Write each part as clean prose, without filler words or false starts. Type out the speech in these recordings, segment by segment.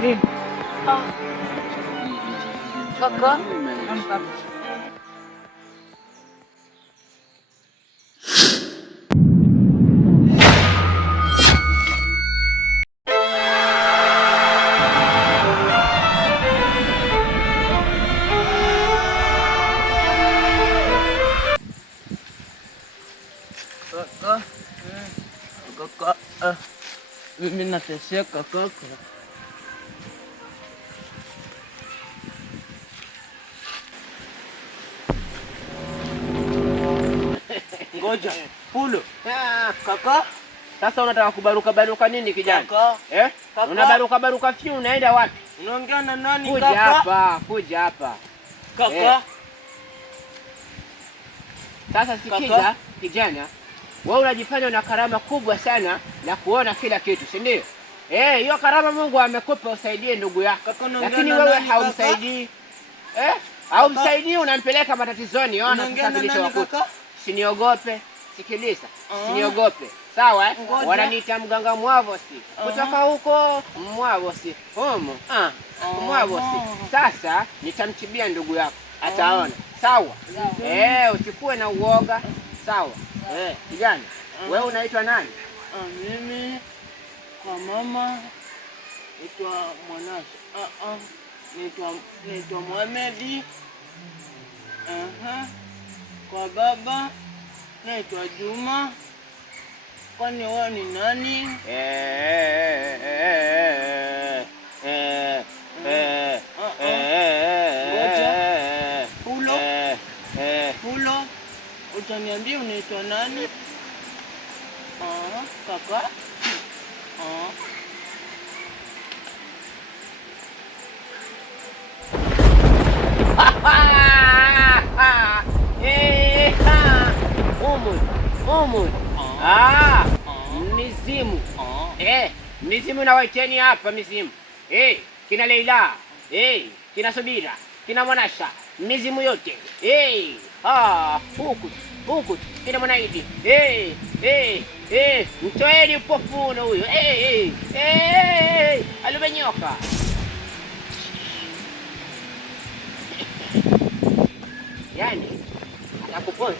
Nini? Kaka. Kaka, mimi nateseka kaka. Ngoja. Pulo. Kaka. Sasa unataka kubaruka nini kijana? Kaka. Kaka. Unabaruka fiu unaenda wapi? Unaongea na nani kaka? Kuja hapa. Kaka. Sasa sikiza kijana. Wewe unajifanya una karama kubwa sana na kuona kila kitu, si ndio? Hiyo karama Mungu amekupa usaidie ndugu yako. Lakini wewe haumsaidii. Haumsaidii, unampeleka matatizoni. Ona sasa kilichowakuta. Siniogope, sikiliza. Siniogope. Sawa Wananiita mganga Mwavosi. Kutoka huko Mwavosi. Mwavosi. Sasa nitamtibia ndugu yako. Ataona. Sawa? Usikuwe na uoga. Sawa? Kijana, wewe unaitwa nani? Mimi kwa mama naitwa Mwanasha. Naitwa Mohamed. Kwa baba naitwa Juma. Kwani wewe ni nani? Pulo. Utaniambia unaitwa nani? Kaka. Mizimu. Mizimu na waiteni hapa mizimu. Kina Leila. Kina Subira. Kina Mwanasha. Mizimu yote. Huku. Kina Mwanaidi. Mtoeni upofuno huyo. Alubenyoka. Yani, atakuponza.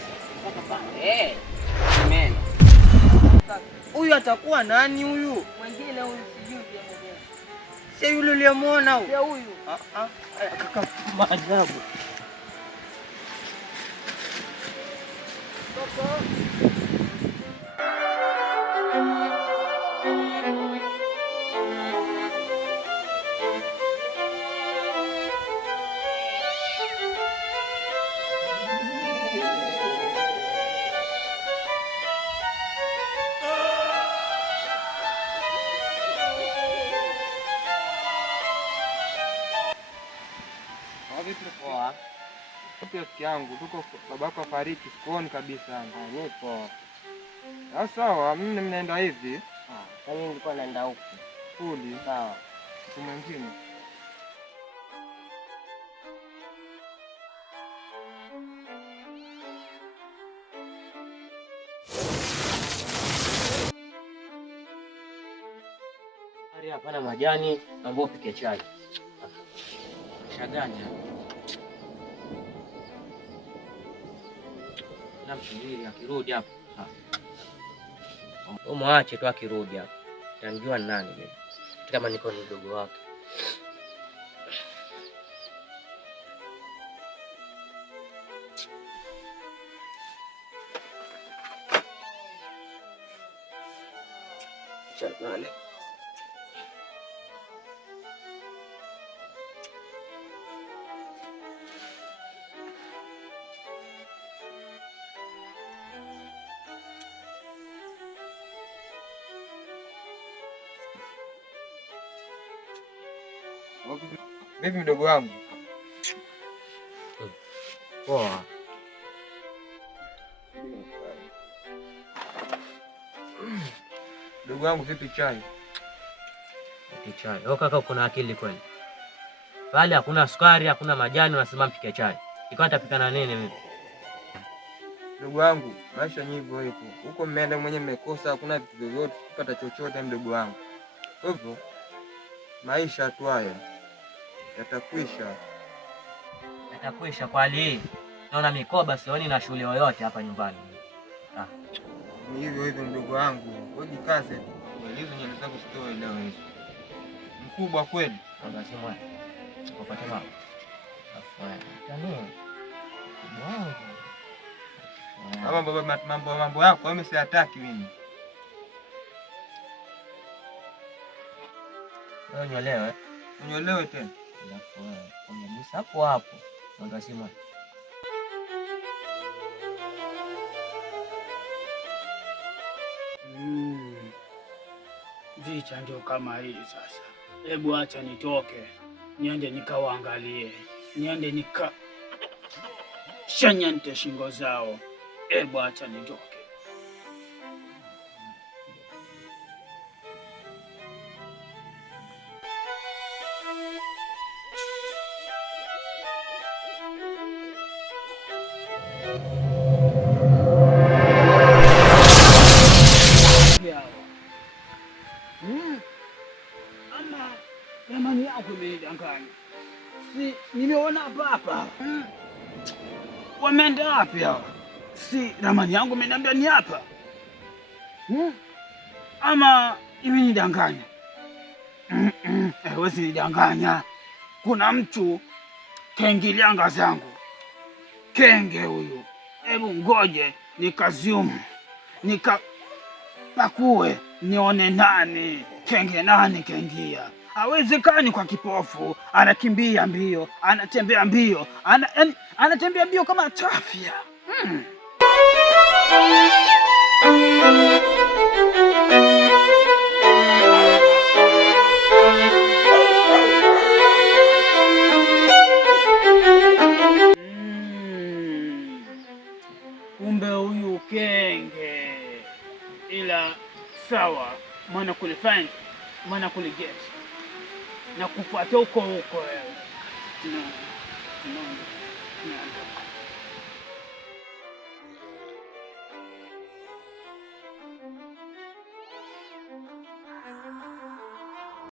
Amen. Huyu atakuwa nani huyu? Mwingine huyu sijui mwenyewe. Si yule uliyemwona huyu? Sio huyu. Kaka maajabu. Poa. Rafiki yangu tuko babako afariki sikuoni kabisa. Nipo. Sawa, mimi mnaenda hivi. Mimi nilikuwa naenda huko. Kuli. Sawa. Siku mwingine. Hapana majani, naomba upike chai. Shagani hapa. Namsubiri akirudi hapa. Umwache tu akirudi hapa. Utanijua ni nani mimi. Kama niko ni mdogo wake. Chakale. Vipi mdogo wangu? Poa. Mdogo wangu vipi chai? Chai. Kaka kuna akili kweli. Pale hakuna sukari, hakuna majani, unasema mpike chai. Iko nitapika na nini mimi? Mdogo wangu, maisha ni hivyo hivyo. Huko mmeenda mwenye mmekosa, hakuna vitu vyovyote, kupata chochote mdogo wangu. Hivyo Maisha tu haya yatakwisha. Yatakwisha kwa hali hii. Naona mikoba sioni na shule yoyote hapa nyumbani. Ni hivyo hivyo mdogo wangu. Wewe jikaze. Hizo nywele zako sitoe leo hizo. Mkubwa kweli. Basi mwana. Upate mama. Afanya. Tani. Mambo yako mimi siyataki mimi. Wewe nyolewe. Unyolewe tena. Kabisa hapo. Basi mwana. Vita ndio kama hii sasa. Hebu acha nitoke niende nikawaangalie, niende shanyante shingo zao. Hebu acha nitoke. Ama ramani yako imenidanganya. Si nimeona hapa. Wameenda wapi hao? Si ramani yangu imeniambia ni hapa. Ama imenidanganya. Wewe nidanganya. Kuna mtu kaingilia anga zangu. Kenge huyu. Hebu ngoje nikaziumu. Pakue nione nani kaingia. Hawezekani kwa kipofu, anakimbia mbio, anatembea mbio, anatembea mbio kama tafia. Kumbe huyu kenge. Ila sawa, maana kuligeti na kufuata huko wewe.